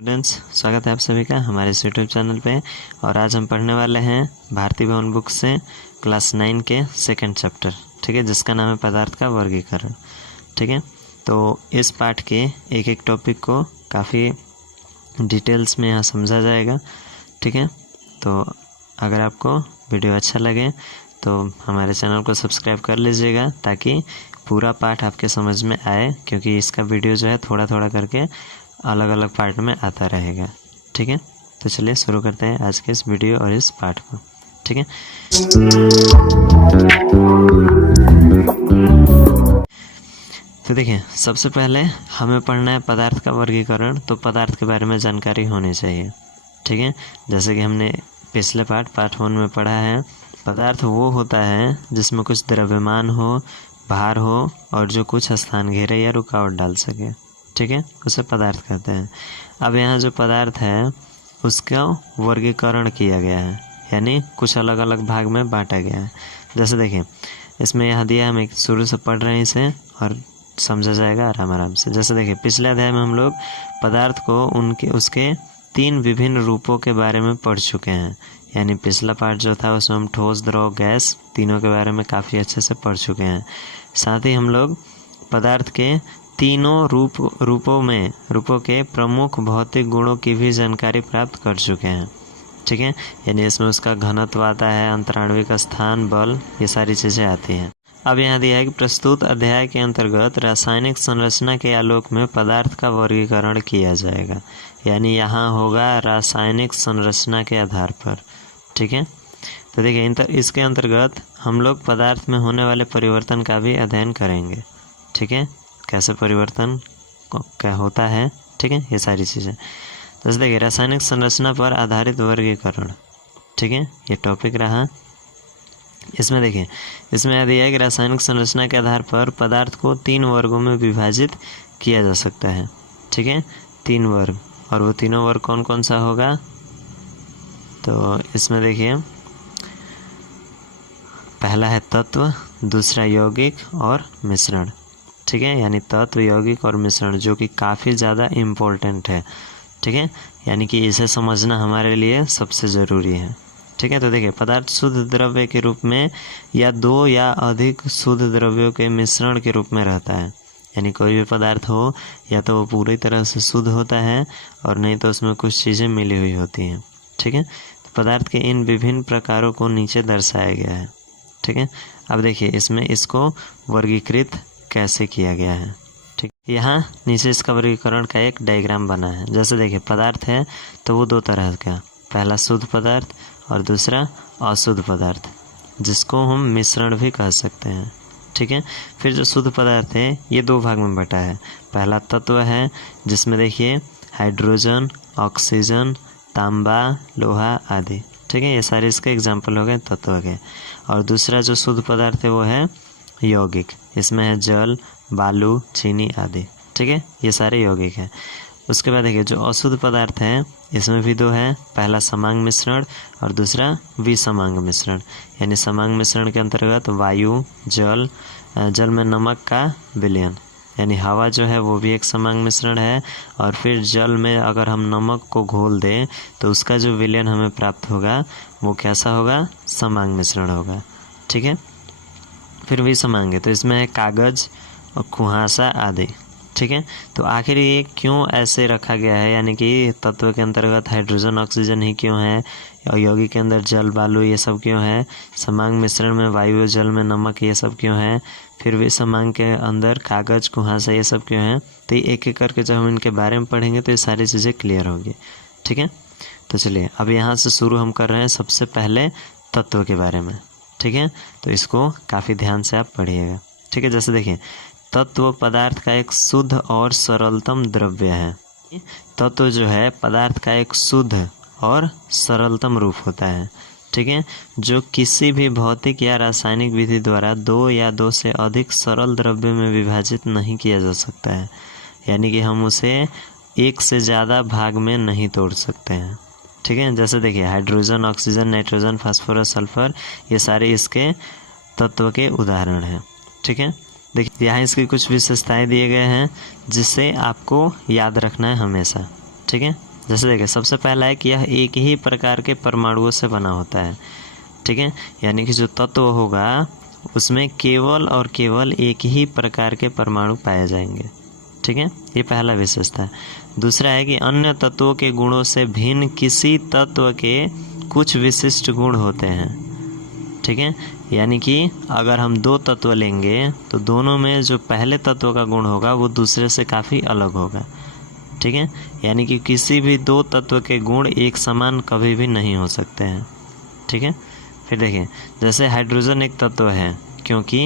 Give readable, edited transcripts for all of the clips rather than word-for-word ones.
Students, स्वागत है आप सभी का हमारे इस यूट्यूब चैनल पे। और आज हम पढ़ने वाले हैं भारती भवन बुक से क्लास 9 के सेकंड चैप्टर, ठीक है, जिसका नाम है पदार्थ का वर्गीकरण। ठीक है, तो इस पाठ के एक एक टॉपिक को काफ़ी डिटेल्स में यहाँ समझा जाएगा। ठीक है, तो अगर आपको वीडियो अच्छा लगे तो हमारे चैनल को सब्सक्राइब कर लीजिएगा ताकि पूरा पाठ आपके समझ में आए, क्योंकि इसका वीडियो जो है थोड़ा थोड़ा करके अलग अलग पार्ट में आता रहेगा। ठीक है, तो चलिए शुरू करते हैं आज के इस वीडियो और इस पाठ को। ठीक है, तो देखिए, सबसे पहले हमें पढ़ना है पदार्थ का वर्गीकरण। तो पदार्थ के बारे में जानकारी होनी चाहिए। ठीक है, जैसे कि हमने पिछले पार्ट 1 में पढ़ा है, पदार्थ वो होता है जिसमें कुछ द्रव्यमान हो, भार हो और जो कुछ स्थान घेरे या रुकावट डाल सके। ठीक है, उसे पदार्थ कहते हैं। अब यहाँ जो पदार्थ है उसका वर्गीकरण किया गया है, यानी कुछ अलग अलग भाग में बांटा गया है। जैसे देखिए, इसमें यहाँ दिया, हम एक शुरू से पढ़ रहे हैं इसे और समझा जाएगा आराम आराम से। जैसे देखिए, पिछले अध्याय में हम लोग पदार्थ को उसके 3 विभिन्न रूपों के बारे में पढ़ चुके हैं। यानी पिछला पार्ट जो था उसमें हम ठोस, द्रव, गैस तीनों के बारे में काफ़ी अच्छे से पढ़ चुके हैं। साथ ही हम लोग पदार्थ के तीनों रूपों के प्रमुख भौतिक गुणों की भी जानकारी प्राप्त कर चुके हैं। ठीक है, यानी इसमें उसका घनत्व आता है, अंतराण्विक स्थान, बल, ये सारी चीज़ें आती हैं। अब यहाँ दिया है कि प्रस्तुत अध्याय के अंतर्गत रासायनिक संरचना के आलोक में पदार्थ का वर्गीकरण किया जाएगा। यानी यहाँ होगा रासायनिक संरचना के आधार पर। ठीक है, तो देखिए, इसके अंतर्गत हम लोग पदार्थ में होने वाले परिवर्तन का भी अध्ययन करेंगे। ठीक है, कैसे परिवर्तन क्या होता है, ठीक है, ये सारी चीज़ें। तो देखिए, रासायनिक संरचना पर आधारित वर्गीकरण। ठीक है, ये टॉपिक रहा। इसमें देखिए, इसमें दिया है कि रासायनिक संरचना के आधार पर पदार्थ को 3 वर्गों में विभाजित किया जा सकता है। ठीक है, 3 वर्ग, और वो तीनों वर्ग कौन कौन सा होगा? तो इसमें देखिए, पहला है तत्व, दूसरा यौगिक और मिश्रण। ठीक है, यानी तत्व, यौगिक और मिश्रण, जो कि काफ़ी ज़्यादा इम्पोर्टेंट है। ठीक है, यानी कि इसे समझना हमारे लिए सबसे ज़रूरी है। ठीक है, तो देखिए, पदार्थ शुद्ध द्रव्य के रूप में या 2 या अधिक शुद्ध द्रव्यों के मिश्रण के रूप में रहता है। यानी कोई भी पदार्थ हो, या तो वो पूरी तरह से शुद्ध होता है और नहीं तो उसमें कुछ चीज़ें मिली हुई होती हैं। ठीक है, तो पदार्थ के इन विभिन्न प्रकारों को नीचे दर्शाया गया है। ठीक है, अब देखिए, इसमें इसको वर्गीकृत कैसे किया गया है। ठीक, यहाँ नीचे इसका वर्गीकरण का एक डायग्राम बना है। जैसे देखिए, पदार्थ है तो वो 2 तरह का, पहला शुद्ध पदार्थ और दूसरा अशुद्ध पदार्थ, जिसको हम मिश्रण भी कह सकते हैं। ठीक है, फिर जो शुद्ध पदार्थ है ये 2 भाग में बटा है। पहला तत्व है, जिसमें देखिए हाइड्रोजन, ऑक्सीजन, तांबा, लोहा आदि। ठीक है, ये सारे इसके एग्जाम्पल हो गए तत्व के। और दूसरा जो शुद्ध पदार्थ है वो है यौगिक, इसमें है जल, बालू, चीनी आदि। ठीक है, ये सारे यौगिक हैं। उसके बाद देखिए, जो अशुद्ध पदार्थ है इसमें भी 2 है, पहला समांग मिश्रण और दूसरा विसमांग मिश्रण। यानी समांग मिश्रण के अंतर्गत वायु, जल में नमक का विलयन, यानी हवा जो है वो भी एक समांग मिश्रण है। और फिर जल में अगर हम नमक को घोल दें तो उसका जो विलयन हमें प्राप्त होगा वो कैसा होगा? समांग मिश्रण होगा। ठीक है, फिर विसमांग है, तो इसमें है कागज और कुहासा आदि। ठीक है, तो आखिर ये क्यों ऐसे रखा गया है? यानी कि तत्व के अंतर्गत हाइड्रोजन, ऑक्सीजन ही क्यों है, और यौगिक के अंदर जल, बालू ये सब क्यों है, समांग मिश्रण में वायु, जल में नमक ये सब क्यों है, फिर विसमांग के अंदर कागज, कुहासा ये सब क्यों है? तो ये एक एक करके जब हम इनके बारे में पढ़ेंगे तो ये सारी चीज़ें क्लियर होगी। ठीक है, तो चलिए अब यहाँ से शुरू हम कर रहे हैं सबसे पहले तत्व के बारे में। ठीक है, तो इसको काफ़ी ध्यान से आप पढ़िएगा। ठीक है, जैसे देखिए, तत्व पदार्थ का एक शुद्ध और सरलतम द्रव्य है। तत्व जो है पदार्थ का एक शुद्ध और सरलतम रूप होता है। ठीक है, जो किसी भी भौतिक या रासायनिक विधि द्वारा 2 या 2 से अधिक सरल द्रव्य में विभाजित नहीं किया जा सकता है। यानी कि हम उसे 1 से ज़्यादा भाग में नहीं तोड़ सकते हैं। ठीक है, जैसे देखिए, hydrogen, oxygen, nitrogen, phosphorus, sulphur, ये सारे इसके तत्व के उदाहरण हैं। ठीक है, देखिए, यहाँ इसकी कुछ विशेषताएं दिए गए हैं जिससे आपको याद रखना है हमेशा। ठीक है। जैसे देखिए सबसे पहला है कि यह एक ही प्रकार के परमाणुओं से बना होता है, ठीक है, यानी कि जो तत्व होगा उसमें केवल और केवल एक ही प्रकार के परमाणु पाए जाएंगे, ठीक है, ये पहला विशेषता है। दूसरा है कि अन्य तत्वों के गुणों से भिन्न किसी तत्व के कुछ विशिष्ट गुण होते हैं, ठीक है, यानी कि अगर हम दो तत्व लेंगे तो दोनों में जो पहले तत्व का गुण होगा वो दूसरे से काफ़ी अलग होगा, ठीक है, यानी कि किसी भी दो तत्व के गुण एक समान कभी भी नहीं हो सकते हैं, ठीक है। फिर देखिए जैसे हाइड्रोजन एक तत्व है, क्योंकि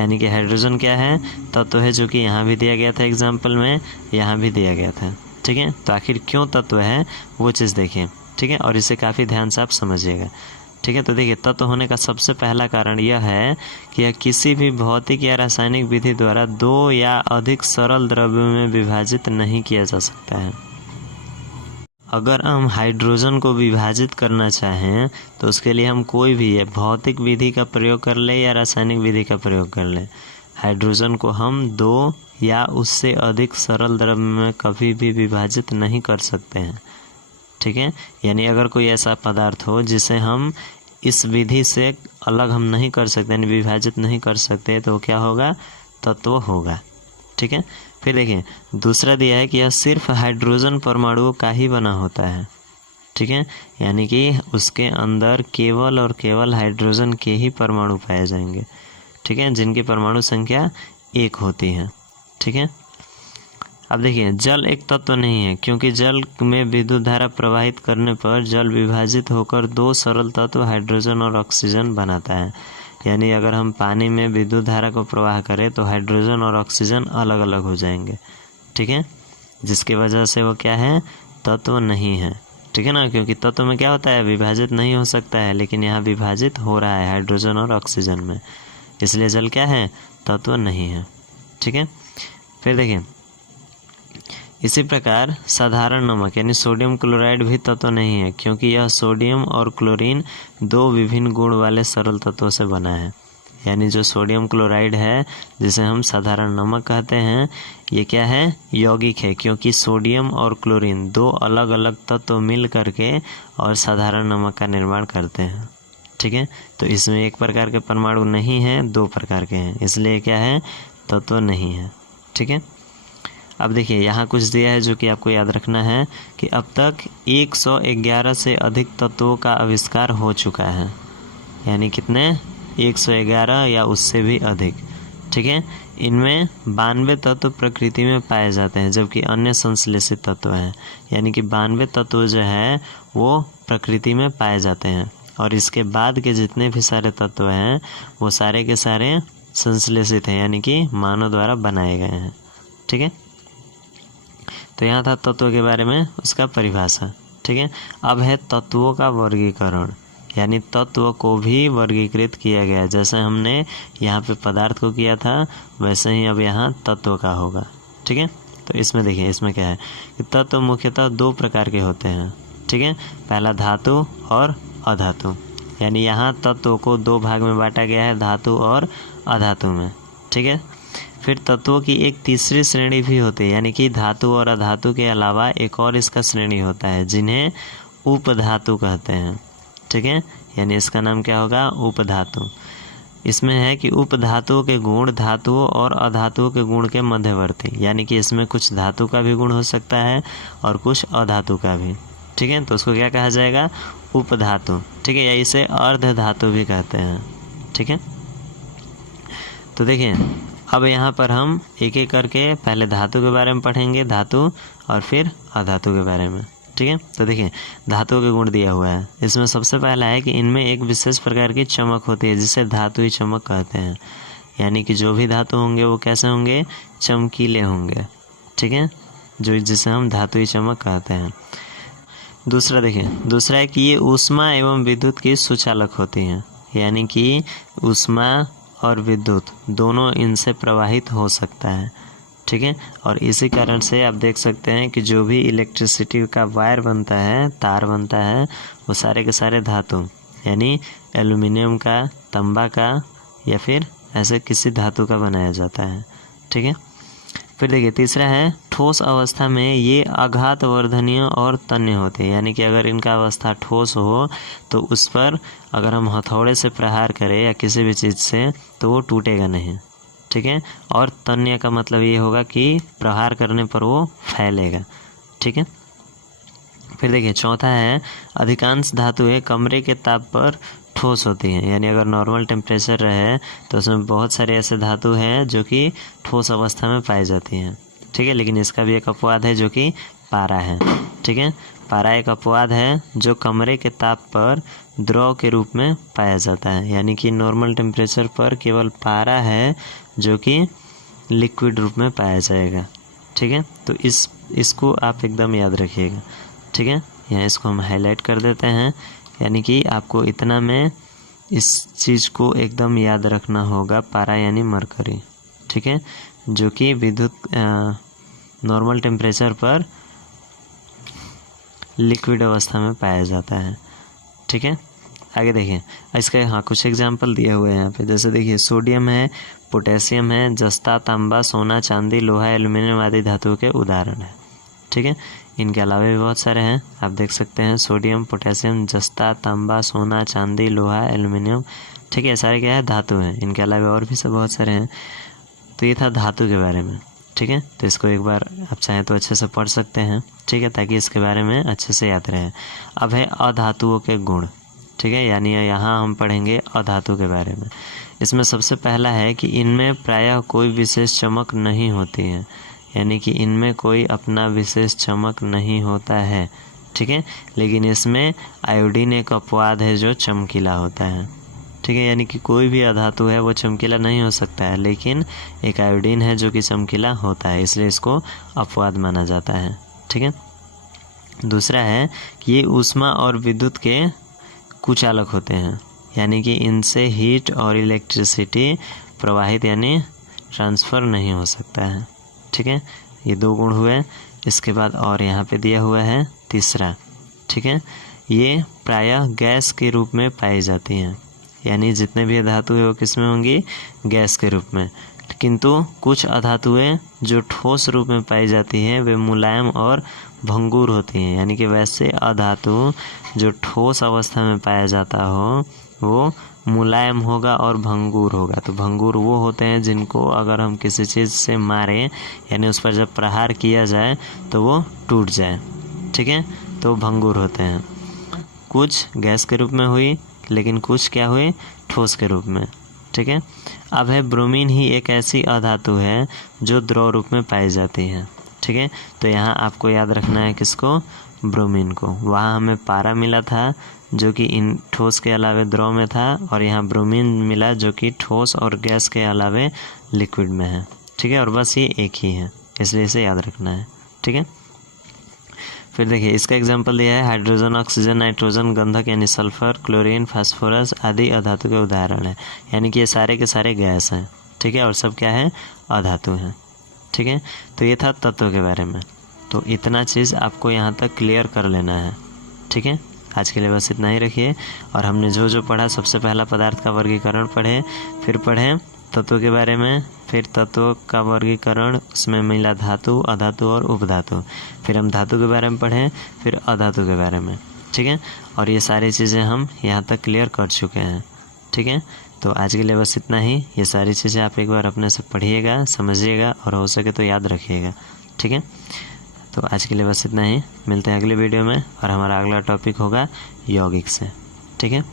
यानी कि हाइड्रोजन क्या है, तत्व है, जो कि यहाँ भी दिया गया था एग्जाम्पल में, यहाँ भी दिया गया था, ठीक है। तो आखिर क्यों तत्व है वो चीज़ देखिए, ठीक है, और इसे काफ़ी ध्यान से आप समझिएगा, ठीक है। तो देखिए तत्व होने का सबसे पहला कारण यह है कि यह किसी भी भौतिक या रासायनिक विधि द्वारा दो या अधिक सरल द्रव्यों में विभाजित नहीं किया जा सकता है। अगर हम हाइड्रोजन को विभाजित करना चाहें तो उसके लिए हम कोई भी भौतिक विधि का प्रयोग कर ले या रासायनिक विधि का प्रयोग कर ले, हाइड्रोजन को हम दो या उससे अधिक सरल द्रव्य में कभी भी विभाजित नहीं कर सकते हैं, ठीक है। यानी अगर कोई ऐसा पदार्थ हो जिसे हम इस विधि से अलग हम नहीं कर सकते, यानी विभाजित नहीं कर सकते, तो क्या होगा, तत्व होगा, ठीक है। फिर देखिए दूसरा दिया है कि यह सिर्फ हाइड्रोजन परमाणुओं का ही बना होता है, ठीक है, यानी कि उसके अंदर केवल और केवल हाइड्रोजन के ही परमाणु पाए जाएंगे, ठीक है, जिनकी परमाणु संख्या 1 होती है, ठीक है। अब देखिए जल एक तत्व नहीं है, क्योंकि जल में विद्युत धारा प्रवाहित करने पर जल विभाजित होकर दो सरल तत्व हाइड्रोजन और ऑक्सीजन बनाता है, यानी अगर हम पानी में विद्युत धारा को प्रवाह करें तो हाइड्रोजन और ऑक्सीजन अलग अलग हो जाएंगे, ठीक है, जिसकी वजह से वो क्या है, तत्व नहीं है, ठीक है ना, क्योंकि तत्व में क्या होता है, विभाजित नहीं हो सकता है, लेकिन यहाँ विभाजित हो रहा है हाइड्रोजन और ऑक्सीजन में, इसलिए जल क्या है, तत्व नहीं है, ठीक है। फिर देखिए इसी प्रकार साधारण नमक यानी सोडियम क्लोराइड भी तत्व नहीं है, क्योंकि यह सोडियम और क्लोरीन दो विभिन्न गुण वाले सरल तत्वों से बना है, यानी जो सोडियम क्लोराइड है जिसे हम साधारण नमक कहते हैं, ये क्या है, यौगिक है, क्योंकि सोडियम और क्लोरीन दो अलग अलग तत्व मिल करके और साधारण नमक का निर्माण करते हैं, ठीक है। तो इसमें एक प्रकार के परमाणु नहीं है, दो प्रकार के हैं, इसलिए क्या है, तत्व नहीं है, ठीक है। अब देखिए यहाँ कुछ दिया है जो कि आपको याद रखना है कि अब तक 111 से अधिक तत्वों का आविष्कार हो चुका है, यानी कितने, 111 या उससे भी अधिक, ठीक है। इनमें 92 तत्व प्रकृति में पाए जाते हैं, जबकि अन्य संश्लेषित तत्व हैं, यानी कि 92 तत्व जो है वो प्रकृति में पाए जाते हैं, और इसके बाद के जितने भी सारे तत्व हैं वो सारे के सारे संश्लेषित हैं, यानी कि मानव द्वारा बनाए गए हैं, ठीक है। तो यहाँ था तत्व के बारे में उसका परिभाषा, ठीक है। अब है तत्वों का वर्गीकरण, यानी तत्व को भी वर्गीकृत किया गया, जैसे हमने यहाँ पे पदार्थ को किया था वैसे ही अब यहाँ तत्व का होगा, ठीक है। तो इसमें देखिए इसमें क्या है कि तत्व मुख्यतः दो प्रकार के होते हैं, ठीक है, पहला धातु और अधातु, यानी यहाँ तत्व को दो भाग में बांटा गया है, धातु और अधातु में, ठीक है। फिर तत्वों की एक तीसरी श्रेणी भी होती है, यानी कि धातु और अधातु के अलावा एक और इसका श्रेणी होता है जिन्हें उपधातु कहते हैं, ठीक है, यानी इसका नाम क्या होगा, उपधातु। इसमें है कि उपधातुओं के गुण धातुओं और अधातुओं के गुण के मध्यवर्ती, यानी कि इसमें कुछ धातु का भी गुण हो सकता है और कुछ अधातु का भी, ठीक है, तो उसको क्या कहा जाएगा, उपधातु, ठीक है, या इसे अर्ध धातु भी कहते हैं, ठीक है। तो देखिए अब यहाँ पर हम एक एक करके पहले धातु के बारे में पढ़ेंगे, धातु और फिर अधातु के बारे में, ठीक है। तो देखिए धातुओं के गुण दिया हुआ है, इसमें सबसे पहला है कि इनमें एक विशेष प्रकार की चमक होती है जिसे धातुई चमक कहते हैं, यानी कि जो भी धातु होंगे वो कैसे होंगे, चमकीले होंगे, ठीक है, जो जिसे हम धातुई चमक कहते हैं। दूसरा देखिए, दूसरा है कि ये ऊष्मा एवं विद्युत की सुचालक होती हैं, यानी कि ऊष्मा और विद्युत दोनों इनसे प्रवाहित हो सकता है, ठीक है, और इसी कारण से आप देख सकते हैं कि जो भी इलेक्ट्रिसिटी का वायर बनता है, तार बनता है, वो सारे के सारे धातु यानी एल्युमिनियम का, तांबा का या फिर ऐसे किसी धातु का बनाया जाता है, ठीक है। फिर देखिए तीसरा है ठोस अवस्था में ये आघात वर्धनीय और तन्य होते हैं, यानी कि अगर इनका अवस्था ठोस हो तो उस पर अगर हम हथौड़े से प्रहार करें या किसी भी चीज़ से तो वो टूटेगा नहीं, ठीक है। और तन्य का मतलब ये होगा कि प्रहार करने पर वो फैलेगा, ठीक है। फिर देखिए चौथा है अधिकांश धातुएं कमरे के ताप पर ठोस होती हैं, यानी अगर नॉर्मल टेम्परेचर रहे तो उसमें बहुत सारे ऐसे धातु हैं जो कि ठोस अवस्था में पाई जाती हैं, ठीक है। लेकिन इसका भी एक अपवाद है जो कि पारा है, ठीक है। पारा एक अपवाद है जो कमरे के ताप पर द्रव के रूप में पाया जाता है, यानी कि नॉर्मल टेम्परेचर पर केवल पारा है जो कि लिक्विड रूप में पाया जाएगा, ठीक है। तो इसको आप एकदम याद रखिएगा, ठीक है। यहाँ इसको हम हाईलाइट कर देते हैं, यानी कि आपको इतना में इस चीज़ को एकदम याद रखना होगा, पारा यानी मरकरी, ठीक है, जो कि विद्युत नॉर्मल टेम्परेचर पर लिक्विड अवस्था में पाया जाता है, ठीक है। आगे देखिए इसका हाँ कुछ एग्जाम्पल दिए हुए हैं यहाँ पे, जैसे देखिए सोडियम है, पोटेशियम है, जस्ता, तांबा, सोना, चांदी, लोहा, एल्युमिनियम आदि धातुओं के उदाहरण है, ठीक है। इनके अलावा भी बहुत सारे हैं, आप देख सकते हैं सोडियम, पोटेशियम, जस्ता, तांबा, सोना, चांदी, लोहा, एल्युमिनियम, ठीक है, सारे क्या है धातु हैं। इनके अलावा और भी सब बहुत सारे हैं। तो ये था धातु के बारे में, ठीक है। तो इसको एक बार आप चाहें तो अच्छे से पढ़ सकते हैं, ठीक है, ताकि इसके बारे में अच्छे से याद रहे। अब है अधातुओं के गुण, ठीक है, यानी यहाँ हम पढ़ेंगे अधातु के बारे में। इसमें सबसे पहला है कि इनमें प्रायः कोई विशेष चमक नहीं होती है, यानी कि इनमें कोई अपना विशेष चमक नहीं होता है, ठीक है। लेकिन इसमें आयोडीन एक अपवाद है जो चमकीला होता है, ठीक है, यानी कि कोई भी अधातु है वो चमकीला नहीं हो सकता है, लेकिन एक आयोडीन है जो कि चमकीला होता है, इसलिए इसको अपवाद माना जाता है, ठीक है। दूसरा है कि ये ऊष्मा और विद्युत के कुचालक होते हैं, यानी कि इनसे हीट और इलेक्ट्रिसिटी प्रवाहित यानी ट्रांसफ़र नहीं हो सकता है, ठीक है। ये दो गुण हुए। इसके बाद और यहाँ पे दिया हुआ है तीसरा, ठीक है, ये प्रायः गैस के रूप में पाई जाती हैं, यानी जितने भी धातु है वो किस में होंगी, गैस के रूप में। किंतु कुछ अधातुएं जो ठोस रूप में पाई जाती हैं वे मुलायम और भंगुर होती हैं, यानी कि वैसे अधातु जो ठोस अवस्था में पाया जाता हो वो मुलायम होगा और भंगुर होगा। तो भंगुर वो होते हैं जिनको अगर हम किसी चीज़ से मारें यानी उस पर जब प्रहार किया जाए तो वो टूट जाए, ठीक है, तो भंगुर होते हैं। कुछ गैस के रूप में हुई, लेकिन कुछ क्या हुई, ठोस के रूप में, ठीक है। अब है ब्रोमीन ही एक ऐसी अधातु है जो द्रव रूप में पाई जाती है, ठीक है। तो यहाँ आपको याद रखना है किसको, ब्रोमीन को। वहाँ हमें पारा मिला था जो कि इन ठोस के अलावे द्रव में था, और यहाँ ब्रोमीन मिला जो कि ठोस और गैस के अलावे लिक्विड में है, ठीक है। और बस ये एक ही है, इसलिए इसे याद रखना है, ठीक है। फिर देखिए इसका एग्जांपल दिया है हाइड्रोजन, ऑक्सीजन, नाइट्रोजन, गंधक यानी सल्फर, क्लोरीन, फास्फोरस आदि अधातु के उदाहरण है, यानी कि ये सारे के सारे गैस हैं, ठीक है, और सब क्या है, अधातु हैं, ठीक है। तो ये था तत्व के बारे में। तो इतना चीज़ आपको यहाँ तक क्लियर कर लेना है, ठीक है। आज के लिए बस इतना ही रखिए। और हमने जो जो पढ़ा, सबसे पहला पदार्थ का वर्गीकरण पढ़े, फिर पढ़े तत्व के बारे में, फिर तत्व का वर्गीकरण, उसमें मिला धातु, अधातु और उपधातु, फिर हम धातु के बारे में पढ़े, फिर अधातु के बारे में, ठीक है। और ये सारी चीज़ें हम यहाँ तक क्लियर कर चुके हैं, ठीक है। तो आज के लिए बस इतना ही। ये सारी चीज़ें आप एक बार अपने से पढ़िएगा, समझिएगा और हो सके तो याद रखिएगा, ठीक है। तो आज के लिए बस इतना ही, मिलते हैं अगले वीडियो में, और हमारा अगला टॉपिक होगा यौगिक से, ठीक है।